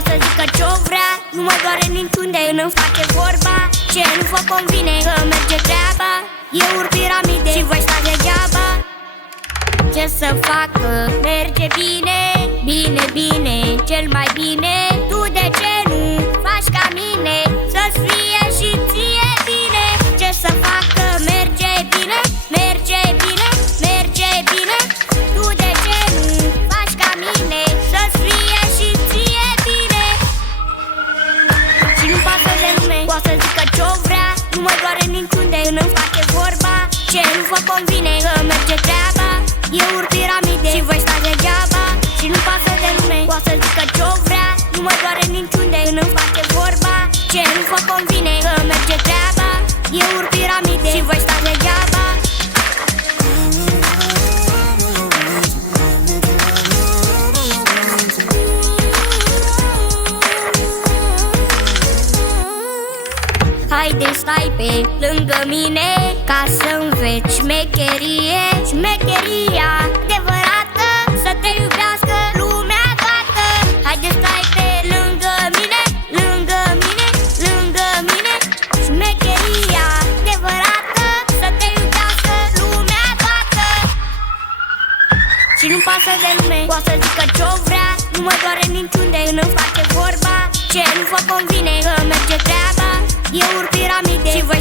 poate să zică ce-o vrea. Nu mă doare niciunde, îmi face vorba. Ce nu vă convine, că merge treaba. Eu urc piramide și voi stați degeaba. Ce să facă, merge bine, bine, bine, cel mai bine. Tu de ce nu faci ca mine, să-ți fie și ție bine? Ce să facă, merge bine, merge bine, merge bine. Tu de ce nu faci ca mine, să-ți fie și ție bine? Și nu pasă de lume, poate să zică ce-o vrea. Nu mă doare niciunde, îmi face vorba. Ce nu vă convine, că merge treaba. Eu urc piramide și voi stați degeaba. Și nu pasă de lume, poate să zică ce-o vrea. Nu mă doare niciunde, îmi face vorba. Ce nu vă convine, că merge treaba. Eu urc piramide și voi stați degeaba. Haide, stai pe lângă mine, ca să înveți șmecherie. Șmecheria adevărată, să te iubească lumea toată. Haide, stai pe lângă mine, lângă mine, lângă mine. Șmecheria adevărată, să te iubească lumea toată. Și nu pasă de lume, poate să zică ce-o vrea. Nu mă doare niciunde, îmi face vorba. Ce nu vă convine, că merge treaba. Eu urc piramide și voi